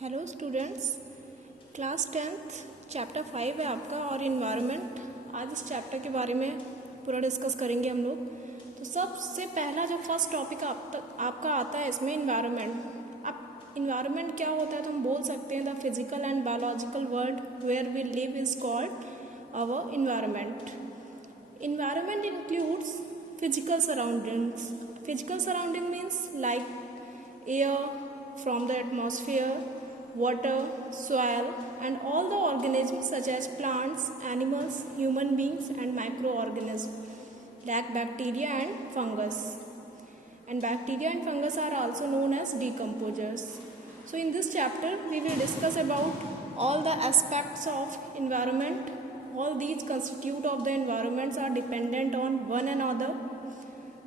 Hello students, class 10th chapter 5 है आपका और इन्वायरमेंट। आज इस चैप्टर के बारे में पूरा डिस्कस करेंगे हम लोग। तो सबसे पहला जो फर्स्ट टॉपिक आपका आता है इसमें इन्वायरमेंट। अब इन्वायरमेंट क्या होता है तो हम बोल सकते हैं the physical and biological world where we live is called our environment. Environment includes physical surroundings. Physical surrounding means like air from the atmosphere, water, soil and all the organisms such as plants, animals, human beings and microorganisms like bacteria and fungus. And bacteria and fungus are also known as decomposers. So in this chapter we will discuss about all the aspects of environment. All these constituents of the environments are dependent on one another.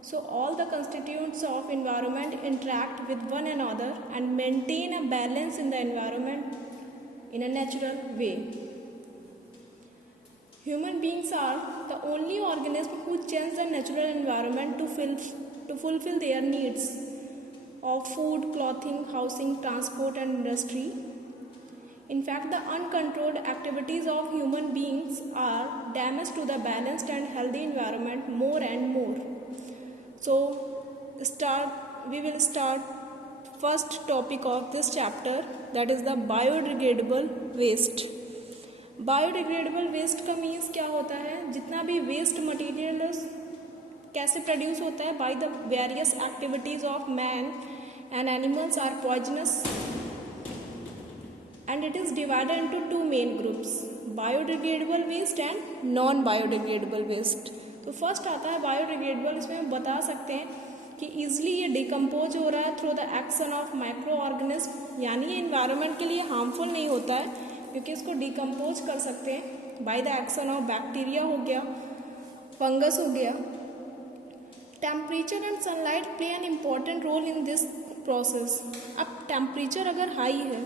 So all the constituents of environment interact with one another and maintain a balance in the environment in a natural way. Human beings are the only organism who change the natural environment to fulfill their needs of food, clothing, housing, transport and industry. In fact, the uncontrolled activities of human beings are damage to the balanced and healthy environment more and more. So, we will start first topic of this chapter, that is the biodegradable waste. Biodegradable waste का means क्या होता है? जितना भी waste material कैसे produce होता है? By the various activities of man and animals are poisonous. And it is divided into two main groups, biodegradable waste and non-biodegradable waste. तो फर्स्ट आता है बायोडिग्रेडेबल। इसमें हम बता सकते हैं कि ईजिली ये डिकम्पोज हो रहा है through the action of micro organism, यानी ये इन्वायरमेंट के लिए हार्मफुल नहीं होता है क्योंकि इसको डिकम्पोज कर सकते हैं by the action of bacteria हो गया, फंगस हो गया। Temperature and sunlight play an important role in this process. अब टेम्परेचर अगर हाई है,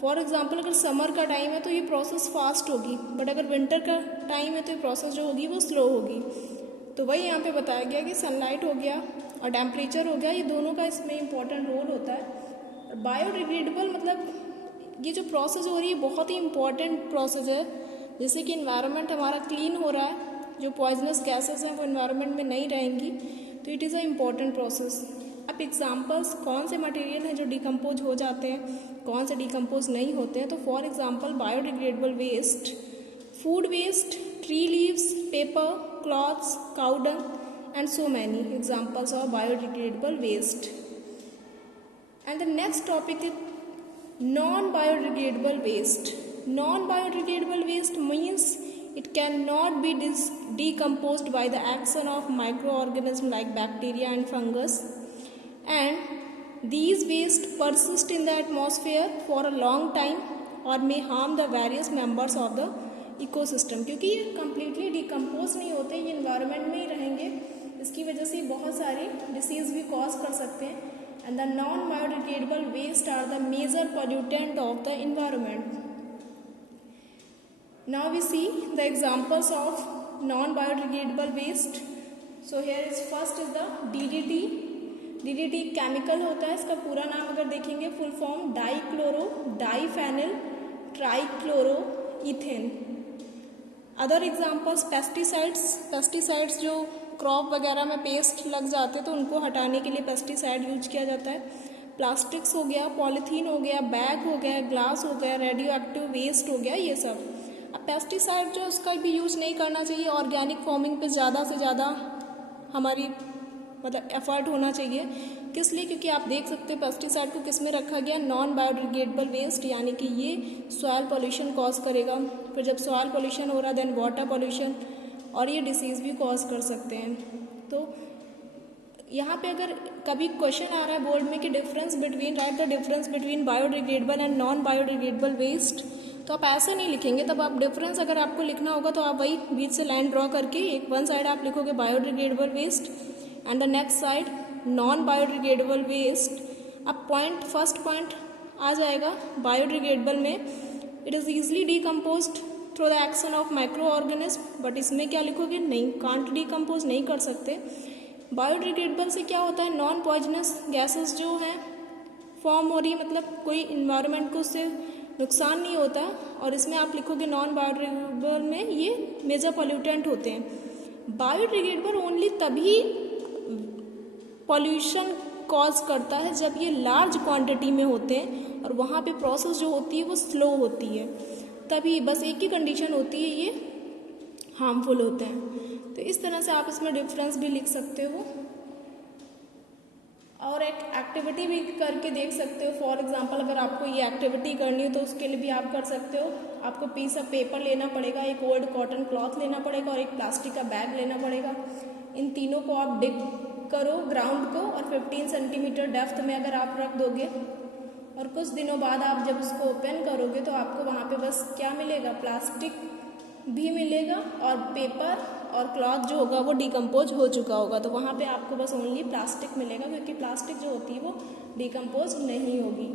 फॉर एग्जाम्पल अगर समर का टाइम है तो ये प्रोसेस फास्ट होगी, बट अगर विंटर का टाइम है तो ये प्रोसेस जो होगी वो स्लो होगी। तो वही यहाँ पे बताया गया कि सनलाइट हो गया और टेम्परेचर हो गया, ये दोनों का इसमें इम्पोर्टेंट रोल होता है। और बायोडिग्रेडेबल मतलब ये जो प्रोसेस हो रही है बहुत ही इम्पॉर्टेंट प्रोसेस है, जैसे कि इन्वायरमेंट हमारा क्लीन हो रहा है, जो पॉइजनस गैसेस हैं वो इन्वायरमेंट में नहीं रहेंगी, तो it is a important process. अब एग्जाम्पल्स कौन से मटेरियल हैं जो डिकम्पोज हो जाते हैं, कौन से डिकम्पोज नहीं होते हैं। तो for example biodegradable waste, food waste, tree leaves, paper, clothes, cow dung and so many examples of biodegradable waste. And the next topic is non biodegradable waste. Non biodegradable waste means it cannot be decomposed by the action of microorganisms like bacteria and fungus, and these waste persist in the atmosphere for a long time or may harm the various members of the ecosystem। क्योंकि ये completely decompose नहीं होते, ये environment में ही रहेंगे, इसकी वजह से बहुत सारी disease भी cause कर सकते हैं। and the non biodegradable waste are the major pollutant of the environment। Now we see the examples of non-biodegradable waste. So here is first is the DDT. DDT chemical होता है, इसका पूरा नाम अगर देखेंगे full form dichloro diphenyl trichloro ethane. Other examples pesticides. Pesticides जो crop वगैरह में पेस्ट लग जाते हैं तो उनको हटाने के लिए पेस्टिसाइड यूज किया जाता है। प्लास्टिक्स हो गया, पॉलीथीन हो गया, बैग हो गया, ग्लास हो गया, रेडियो एक्टिव वेस्ट हो गया, ये सब। अब पेस्टिसाइड जो उसका भी यूज़ नहीं करना चाहिए, ऑर्गेनिक फार्मिंग पे ज़्यादा से ज़्यादा हमारी मतलब एफर्ट होना चाहिए। किस लिए? क्योंकि आप देख सकते हैं पेस्टिसाइड को किस में रखा गया, नॉन बायोडिग्रेडेबल वेस्ट, यानी कि ये सॉइल पोल्यूशन कॉज करेगा। फिर जब सॉइल पोल्यूशन हो रहा है देन वाटर पोल्यूशन, और ये डिसीज़ भी कॉज कर सकते हैं। तो यहाँ पे अगर कभी क्वेश्चन आ रहा है बोर्ड में कि difference between, right the difference between biodegradable and non biodegradable waste, तो आप ऐसे नहीं लिखेंगे। तब आप डिफरेंस अगर आपको लिखना होगा तो आप वही बीच से लाइन ड्रॉ करके एक वन साइड आप लिखोगे biodegradable waste and the next side non biodegradable waste. अब पॉइंट फर्स्ट पॉइंट आ जाएगा बायोडिग्रेडेबल में, it is easily decomposed through the action of micro organism, but इसमें क्या लिखोगे, नहीं, कांट डिकम्पोज नहीं कर सकते। बायोडिग्रेडेबल से क्या होता है, नॉन पॉइजनस गैसेस जो हैं फॉर्म हो रही है, मतलब कोई इन्वायरमेंट को उससे नुकसान नहीं होता। और इसमें आप लिखोगे नॉन बायोडिग्रेडेबल में ये मेजर पॉल्यूटेंट होते हैं। बायोडिग्रेडेबल ओनली तभी पॉल्यूशन कॉज करता है जब ये लार्ज क्वांटिटी में होते हैं और वहाँ पे प्रोसेस जो होती है वो स्लो होती है, तभी बस एक ही कंडीशन होती है ये हार्मफुल होते हैं। तो इस तरह से आप इसमें डिफरेंस भी लिख सकते हो और एक एक्टिविटी भी करके देख सकते हो। फॉर एग्जांपल अगर आपको ये एक्टिविटी करनी हो तो उसके लिए भी आप कर सकते हो। आपको पीस ऑफ पेपर लेना पड़ेगा, एक ओल्ड कॉटन क्लॉथ लेना पड़ेगा और एक प्लास्टिक का बैग लेना पड़ेगा। इन तीनों को आप डिप करो ग्राउंड को और 15 सेंटीमीटर डेप्थ में अगर आप रख दोगे और कुछ दिनों बाद आप जब उसको ओपन करोगे तो आपको वहाँ पे बस क्या मिलेगा, प्लास्टिक भी मिलेगा और पेपर और क्लॉथ जो होगा वो डिकम्पोज हो चुका होगा। तो वहाँ पे आपको बस ओनली प्लास्टिक मिलेगा, क्योंकि प्लास्टिक जो होती है वो डिकम्पोज नहीं होगी।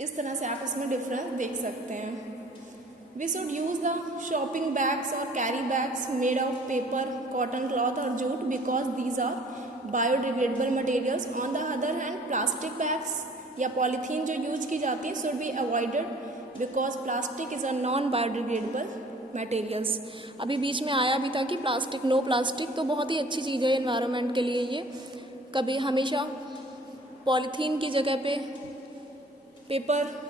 इस तरह से आप इसमें डिफरेंस देख सकते हैं। We should use the shopping bags or carry bags made of paper, cotton cloth or jute because these are biodegradable materials. On the other hand, plastic bags या पॉलीथीन जो यूज की जाती है should be avoided because plastic is a non-biodegradable materials। अभी बीच में आया भी था कि प्लास्टिक, नो प्लास्टिक, तो बहुत ही अच्छी चीज़ है एनवायरनमेंट के लिए ये। कभी हमेशा पॉलीथीन की जगह पे पेपर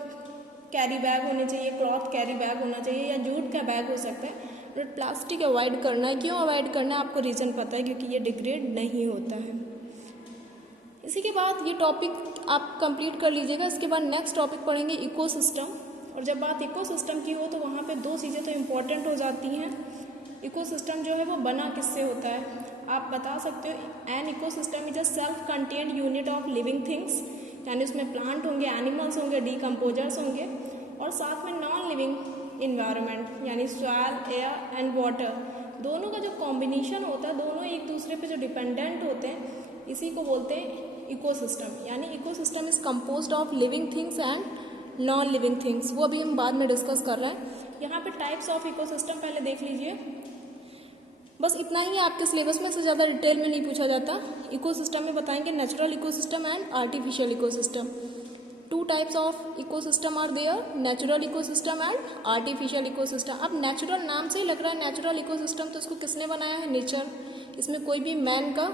कैरी बैग होने चाहिए, क्लॉथ कैरी बैग होना चाहिए या जूट का बैग हो सकता है, बट प्लास्टिक अवॉइड करना है। क्यों अवॉइड करना है आपको रीज़न पता है, क्योंकि ये डिग्रेड नहीं होता है। इसी के बाद ये टॉपिक आप कंप्लीट कर लीजिएगा। इसके बाद नेक्स्ट टॉपिक पढ़ेंगे इकोसिस्टम। और जब बात इकोसिस्टम की हो तो वहाँ पे दो चीज़ें तो इम्पॉर्टेंट हो जाती हैं। इकोसिस्टम जो है वो बना किससे होता है, आप बता सकते हो an ecosystem is a self contained unit of living things, यानी उसमें प्लांट होंगे, एनिमल्स होंगे, डिकम्पोजर्स होंगे और साथ में नॉन लिविंग इन्वायरमेंट यानी सॉइल, एयर एंड वाटर, दोनों का जो कॉम्बिनेशन होता है, दोनों एक दूसरे पे जो डिपेंडेंट होते हैं, इसी को बोलते हैं इकोसिस्टम। यानी ecosystem is composed of living things and non living things. वो अभी हम बाद में डिस्कस कर रहे हैं। यहाँ पे टाइप्स ऑफ इकोसिस्टम पहले देख लीजिए। बस इतना ही है, आपके सिलेबस में से ज़्यादा डिटेल में नहीं पूछा जाता। इकोसिस्टम में बताएंगे natural ecosystem and artificial ecosystem. Two types of ecosystem are there, natural ecosystem and artificial ecosystem. अब नेचुरल नाम से ही लग रहा है नेचुरल इकोसिस्टम, तो इसको किसने बनाया है, नेचर। इसमें कोई भी मैन का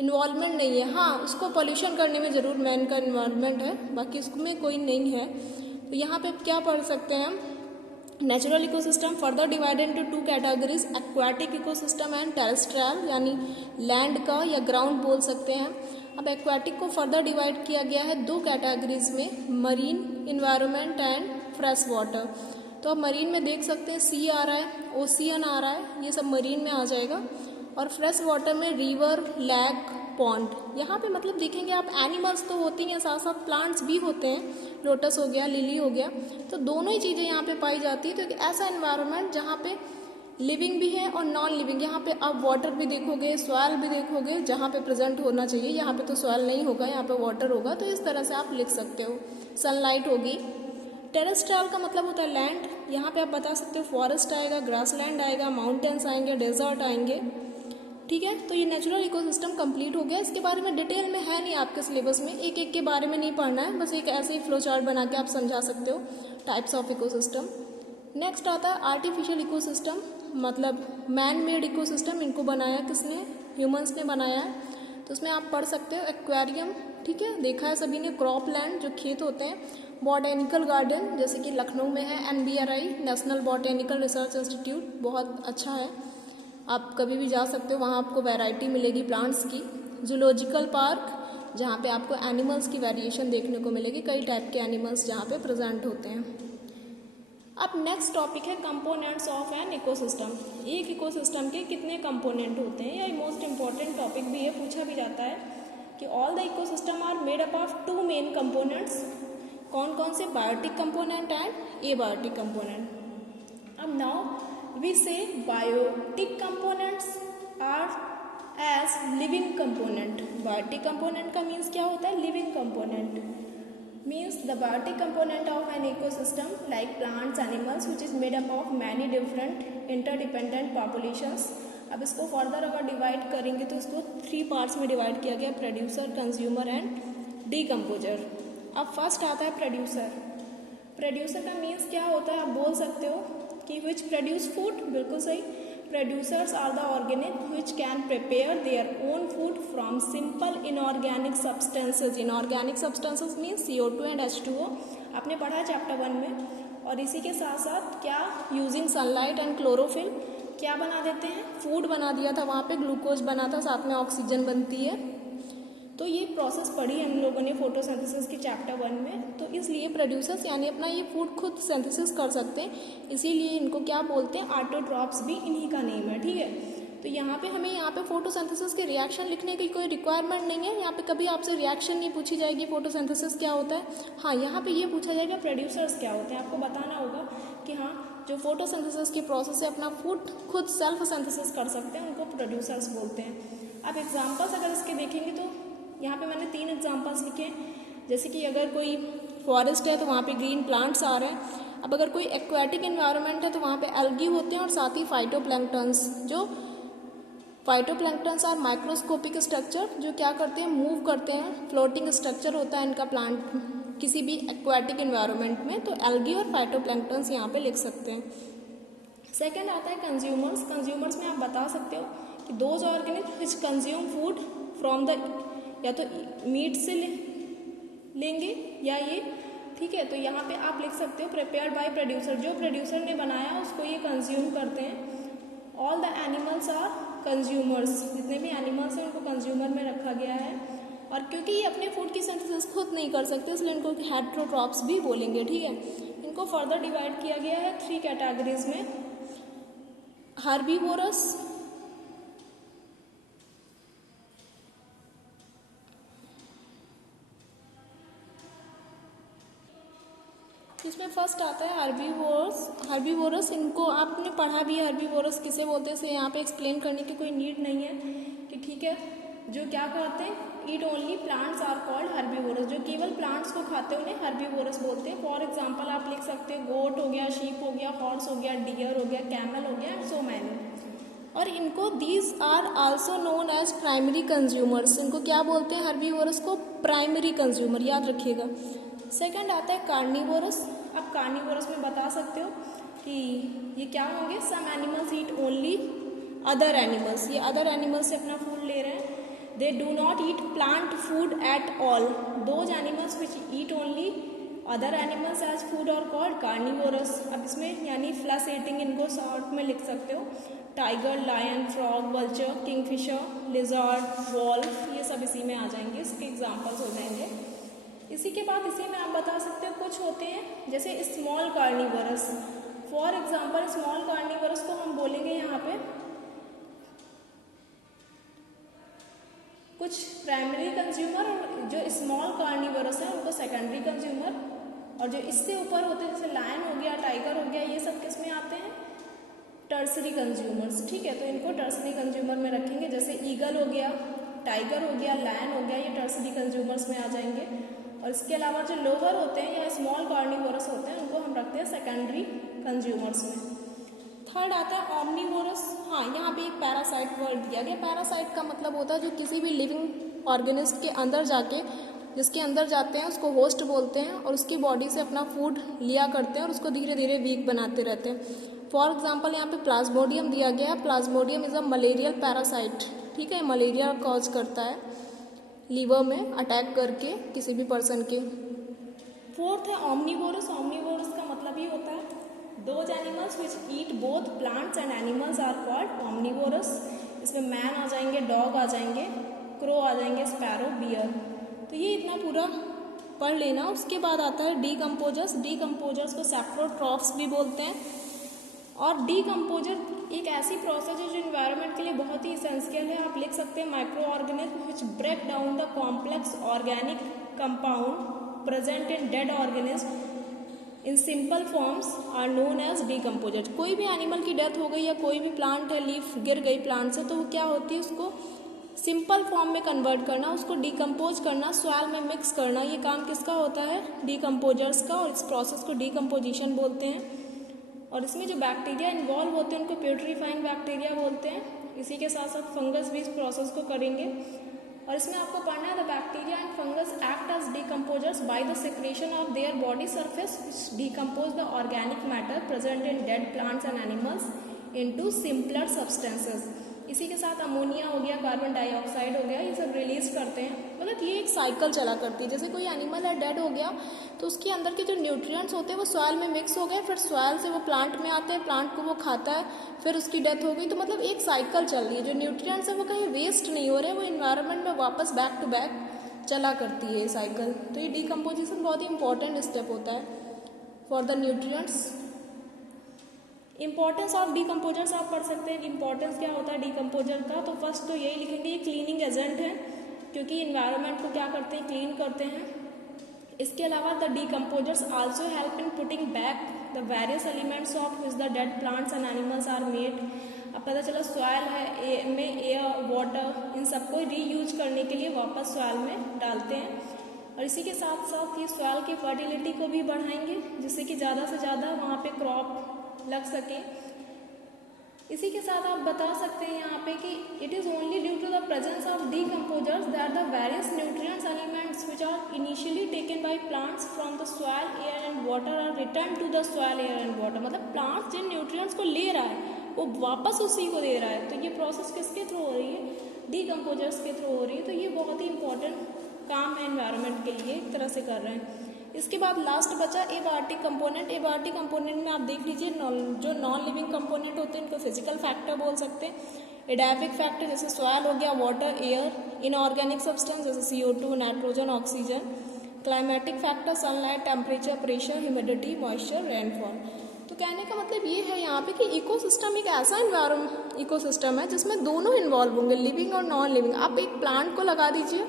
इन्वॉल्वमेंट नहीं है। हाँ, उसको पॉल्यूशन करने में ज़रूर मैन का इन्वॉल्वमेंट है, बाकी उसमें कोई नहीं है। तो यहाँ पे क्या पढ़ सकते हैं हम, natural ecosystem further divided into two categories, aquatic ecosystem and terrestrial, यानी लैंड का या ग्राउंड बोल सकते हैं। अब एक्वाटिक को फर्दर डिवाइड किया गया है दो कैटेगरीज में, marine environment and fresh water. तो अब मरीन में देख सकते हैं सी आ रहा है, ओशियन आ रहा है, ये सब मरीन में आ जाएगा। और फ्रेश वाटर में रिवर, लेक, पॉन्ड। यहाँ पे मतलब देखेंगे आप एनिमल्स तो होती हैं, साथ साथ प्लांट्स भी होते हैं, लोटस हो गया, लिली हो गया, तो दोनों ही चीज़ें यहाँ पे पाई जाती है। तो एक ऐसा एनवायरनमेंट जहाँ पे लिविंग भी है और नॉन लिविंग, यहाँ पे आप वाटर भी देखोगे, सॉइल भी देखोगे, जहाँ पे प्रेजेंट होना चाहिए यहाँ पे तो सॉइल नहीं होगा, यहाँ पे वाटर होगा। तो इस तरह से आप लिख सकते हो। सनलाइट होगी। टेरेस्ट्रियल का मतलब होता है लैंड, यहाँ पे आप बता सकते हो फॉरेस्ट आएगा, ग्रास लैंड आएगा, माउंटेन्स आएंगे, डेजर्ट आएंगे। ठीक है, तो ये नेचुरल इकोसिस्टम कंप्लीट हो गया। इसके बारे में डिटेल में है नहीं आपके सिलेबस में, एक एक के बारे में नहीं पढ़ना है, बस एक ऐसे ही फ्लो चार्ट बना के आप समझा सकते हो टाइप्स ऑफ इकोसिस्टम। नेक्स्ट आता है आर्टिफिशियल इकोसिस्टम, मतलब मैन मेड इकोसिस्टम। इनको बनाया किसने, ह्यूमंस ने बनाया है। तो उसमें आप पढ़ सकते हो एक्वेरियम, ठीक है, देखा है सभी ने, क्रॉप लैंड जो खेत होते हैं, बॉटेनिकल गार्डन जैसे कि लखनऊ में है, NBRI national botanical research institute, बहुत अच्छा है, आप कभी भी जा सकते हो, वहाँ आपको वैरायटी मिलेगी प्लांट्स की। जूलॉजिकल पार्क, जहाँ पे आपको एनिमल्स की वेरिएशन देखने को मिलेगी, कई टाइप के एनिमल्स जहाँ पे प्रेजेंट होते हैं। अब नेक्स्ट टॉपिक है कंपोनेंट्स ऑफ एन इकोसिस्टम। एक इकोसिस्टम के कितने कंपोनेंट होते हैं, यह मोस्ट इंपॉर्टेंट टॉपिक भी है, पूछा भी जाता है कि all the ecosystem are made up of two main components. कौन कौन से, biotic component and abiotic component. अब now we say biotic components are as living component। biotic component का means क्या होता है, living component means the biotic component of an ecosystem like plants, animals which is made up of many different interdependent populations। अब इसको further अगर divide करेंगे तो इसको 3 पार्ट्स में डिवाइड किया गया, प्रोड्यूसर, कंज्यूमर एंड डीकम्पोजर। अब फर्स्ट आता है प्रोड्यूसर। प्रोड्यूसर का मीन्स क्या होता है, आप बोल सकते हो कि विच प्रोड्यूस फूड, बिल्कुल सही। Producers are the organic which can prepare their own food from simple inorganic substances. Inorganic substances means CO2 and H2O, आपने पढ़ा है चैप्टर 1 में। और इसी के साथ साथ क्या, यूजिंग सनलाइट एंड क्लोरोफिल क्या बना देते हैं, फूड बना दिया था, वहाँ पे ग्लूकोज बना था, साथ में ऑक्सीजन बनती है। तो ये प्रोसेस पढ़ी हम लोगों ने फोटोसिंथेसिस के चैप्टर 1 में। तो इसलिए प्रोड्यूसर्स यानी अपना ये फूड खुद सिंथेसिस कर सकते हैं, इसीलिए इनको क्या बोलते हैं, ऑटोट्रॉप्स भी इन्हीं का नेम है, ठीक है। तो यहाँ पे हमें यहाँ पे फोटोसिंथेसिस के रिएक्शन लिखने की कोई रिक्वायरमेंट नहीं है। यहाँ पे कभी आपसे रिएक्शन नहीं पूछी जाएगी फोटोसिंथेसिस क्या होता है। हाँ, यहाँ पे ये पूछा जाएगा प्रोड्यूसर्स क्या होते हैं, आपको बताना होगा कि हाँ जो फोटोसिंथेसिस की प्रोसेस से अपना फूड खुद सेल्फ सिंथेसिस कर सकते हैं, उनको प्रोड्यूसर्स बोलते हैं। अब एग्जाम्पल्स अगर इसके देखेंगे तो यहाँ पे मैंने 3 एग्जाम्पल्स लिखे हैं। जैसे कि अगर कोई फॉरेस्ट है तो वहाँ पे ग्रीन प्लांट्स आ रहे हैं। अब अगर कोई एक्वेटिक एनवायरनमेंट है तो वहाँ पे एल्गी होते हैं और साथ ही फाइटोप्लैंक्टन्स। जो फाइटोप्लैंक्टन्स आर माइक्रोस्कोपिक स्ट्रक्चर, जो क्या करते हैं, मूव करते हैं, फ्लोटिंग स्ट्रक्चर होता है इनका प्लांट किसी भी एक्वेटिक एनवायरनमेंट में। तो एल्गी और फाइटोप्लैंक्टन्स यहाँ पे लिख सकते हैं। सेकेंड आता है कंज्यूमर्स। कंज्यूमर्स में आप बता सकते हो कि those organic which consume food from the, या तो मीट से लेंगे या ये, ठीक है। तो यहाँ पे आप लिख सकते हो प्रिपेयर्ड बाय प्रोड्यूसर, जो प्रोड्यूसर ने बनाया उसको ये कंज्यूम करते हैं। All the animals are consumers, जितने भी एनिमल्स हैं उनको कंज्यूमर में रखा गया है। और क्योंकि ये अपने फूड की सिंथेसिस खुद नहीं कर सकते इसलिए इनको हेटेरोट्रॉप्स भी बोलेंगे, ठीक है। इनको फर्दर डिवाइड किया गया है 3 कैटेगरीज में। हर्बीवोरस, इसमें फर्स्ट आता है हर्बीवोरस। हर्बीवोरस इनको आपने पढ़ा भी है, हर्बीवोरस किसे बोलते हैं, यहाँ पे एक्सप्लेन करने की कोई नीड नहीं है कि ठीक है। जो क्या कहते हैं, eat only plants are called herbivorous, जो केवल प्लांट्स को खाते हैं उन्हें हर्बीवोरस बोलते हैं। फॉर एग्जांपल आप लिख सकते हो गोट हो गया, शीप हो गया, हॉर्स हो गया, डियर हो गया, कैमल हो गया एंड सो मैनी। और इनको these are also known as primary consumers. इनको क्या बोलते हैं, हर्बीवोरस को प्राइमरी कंज्यूमर, याद रखिएगा। सेकंड आता है कार्निवोरस। अब कार्निवोरस में बता सकते हो कि ये क्या होंगे, some animals eat only other animals, ये अदर एनिमल्स से अपना फूड ले रहे हैं। They do not eat plant food at all, those animals which eat only other animals as food और कॉल्ड कार्निवोरस। अब इसमें यानी फ्लश ईटिंग इनको शॉर्ट में लिख सकते हो। Tiger, lion, frog, vulture, kingfisher, lizard, wolf, ये सब इसी में आ जाएंगे, इसके एग्जाम्पल्स हो जाएंगे। इसी के बाद इसी में आप बता सकते हो कुछ होते हैं जैसे small carnivorous. For example small carnivorous को हम बोलेंगे यहाँ पे कुछ प्राइमरी कंज्यूमर, और जो स्मॉल कार्निवोरस है उनको सेकेंडरी कंज्यूमर, और जो इससे ऊपर होते हैं जैसे लायन हो गया, टाइगर हो गया, ये सब किस में आते हैं, टर्सरी कंज्यूमर्स, ठीक है। तो इनको टर्सरी कंज्यूमर में रखेंगे। जैसे ईगल हो गया, टाइगर हो गया, लायन हो गया, ये टर्सरी कंज्यूमर्स में आ जाएंगे। और इसके अलावा जो लोअर होते हैं या स्मॉल कार्निवोरस होते हैं उनको हम रखते हैं सेकेंडरी कंज्यूमर्स में। थर्ड आता है ऑमनीवोरस। हाँ, यहाँ पे एक पैरासाइट वर्ड दिया गया। पैरासाइट का मतलब होता है जो किसी भी लिविंग ऑर्गेनिज्म के अंदर जाके, जिसके अंदर जाते हैं उसको होस्ट बोलते हैं, और उसकी बॉडी से अपना फूड लिया करते हैं और उसको धीरे धीरे वीक बनाते रहते हैं। फॉर एग्जाम्पल यहाँ पे प्लाज्मोडियम दिया गया है। Plasmodium is a malarial parasite, ठीक है, मलेरिया कॉज करता है लीवर में अटैक करके किसी भी पर्सन के। फोर्थ है ऑमनीवोरस। ऑमनीवोरस का मतलब ये होता है those animals which eat both plants and animals are called omnivorous. इसमें मैन आ जाएंगे, डॉग आ जाएंगे, क्रो आ जाएंगे, स्पैरो, बियर। तो ये इतना पूरा पढ़ लेना। उसके बाद आता है डीकम्पोजर्स। डीकम्पोजर्स को सैप्रोट्रॉफ्स भी बोलते हैं। और डीकम्पोजर एक ऐसी प्रोसेस है जो इन्वायरमेंट के लिए बहुत ही इसेंशियल है। आप लिख सकते हैं micro organism which break down the complex organic compound present in dead organism in simple forms are known as decomposer. कोई भी एनिमल की डेथ हो गई या कोई भी प्लांट है, लीफ गिर गई प्लांट से, तो वो क्या होती है, उसको सिंपल फॉर्म में कन्वर्ट करना, उसको डीकम्पोज करना, सॉइल में मिक्स करना, ये काम किसका होता है, डीकम्पोजर्स का। और इस प्रोसेस को डीकम्पोजिशन बोलते हैं। और इसमें जो बैक्टीरिया इन्वॉल्व होते हैं उनको प्यूट्रीफाइंग बैक्टीरिया बोलते हैं। इसी के साथ साथ फंगस भी इस प्रोसेस को करेंगे। और इसमें आपको पढ़ना है the bacteria and fungus act as decomposers by the secretion of their body surface which decompose the organic matter present in dead plants and animals into simpler substances. इसी के साथ अमोनिया हो गया, कार्बन डाइऑक्साइड हो गया, ये सब release करते हैं। मतलब ये एक साइकिल चला करती है। जैसे कोई एनिमल है डेड हो गया तो उसके अंदर के जो न्यूट्रिएंट्स होते हैं वो सॉइल में मिक्स हो गए, फिर सॉइल से वो प्लांट में आते हैं, प्लांट को वो खाता है, फिर उसकी डेथ हो गई। तो मतलब एक साइकिल चल रही है। जो न्यूट्रिएंट्स है वो कहीं वेस्ट नहीं हो रहे, वो इन्वायरमेंट में वापस बैक टू बैक चला करती है ये साइकिल। तो ये डिकम्पोजिशन बहुत ही इंपॉर्टेंट स्टेप होता है for the nutrients. Importance of decomposers आप पढ़ सकते हैं कि इंपॉर्टेंस क्या होता है डिकम्पोजर का। तो फर्स्ट तो यही लिखेंगे, ये क्लीनिंग एजेंट है क्योंकि इन्वायरमेंट को क्या करते हैं, क्लीन करते हैं। इसके अलावा the decomposers also help in putting back the various elements of which the dead plants and animals are made. अब पता चला सॉइल है में एयर, वाटर, इन सबको रीयूज करने के लिए वापस सॉइल में डालते हैं। और इसी के साथ साथ ये सॉइल की फर्टिलिटी को भी बढ़ाएंगे जिससे कि ज़्यादा से ज़्यादा वहाँ पे क्रॉप लग सके। इसी के साथ आप बता सकते हैं यहाँ पे कि it is only due to the presence of decomposers that the various nutrients elements which are initially taken by plants from the soil, air and water are return to the soil, air and water. मतलब plants जिन nutrients को ले रहा है वो वापस उसी को दे रहा है। तो ये प्रोसेस किसके थ्रू हो रही है, डिकम्पोजर्स के थ्रू हो रही है। तो ये बहुत ही इंपॉर्टेंट काम है एनवायरनमेंट के लिए, एक तरह से कर रहे हैं। इसके बाद लास्ट बचा एबायोटिक कंपोनेंट। एबायोटिक कंपोनेंट में आप देख लीजिए जो नॉन लिविंग कंपोनेंट होते हैं इनको फिजिकल फैक्टर बोल सकते हैं। एडाफिक फैक्टर जैसे सॉइल हो गया, वाटर, एयर, इनऑर्गेनिक सब्सटेंस जैसे CO2, nitrogen, oxygen. Climatic factor sunlight, temperature, pressure, humidity, moisture, rainfall. तो कहने का मतलब ये है यहाँ पे कि इकोसिस्टम एक ऐसा इकोसिस्टम है जिसमें दोनों इन्वॉल्व होंगे, लिविंग और नॉन लिविंग। आप एक प्लांट को लगा दीजिए,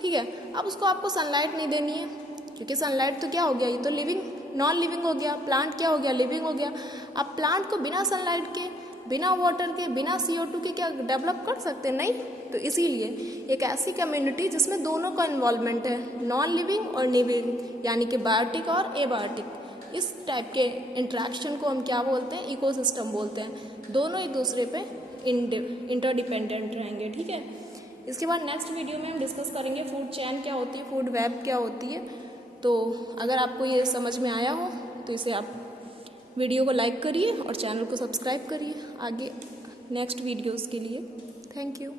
ठीक है, अब उसको आपको सनलाइट नहीं देनी है क्योंकि सनलाइट तो क्या हो गया, ये तो लिविंग नॉन लिविंग हो गया। प्लांट क्या हो गया, लिविंग हो गया। आप प्लांट को बिना सनलाइट के, बिना वाटर के, बिना CO2 के क्या डेवलप कर सकते नहीं। तो इसीलिए एक ऐसी कम्युनिटी जिसमें दोनों का इन्वॉल्वमेंट है, नॉन लिविंग और लिविंग, यानी कि बायोटिक और एबायोटिक, इस टाइप के इंट्रैक्शन को हम क्या बोलते हैं, इकोसिस्टम बोलते हैं। दोनों एक दूसरे पे इंटरडिपेंडेंट रहेंगे, ठीक है। इसके बाद नेक्स्ट वीडियो में हम डिस्कस करेंगे फूड चेन क्या होती है, फूड वेब क्या होती है। तो अगर आपको ये समझ में आया हो तो इसे आप वीडियो को लाइक करिए और चैनल को सब्सक्राइब करिए आगे नेक्स्ट वीडियोस के लिए। Thank you.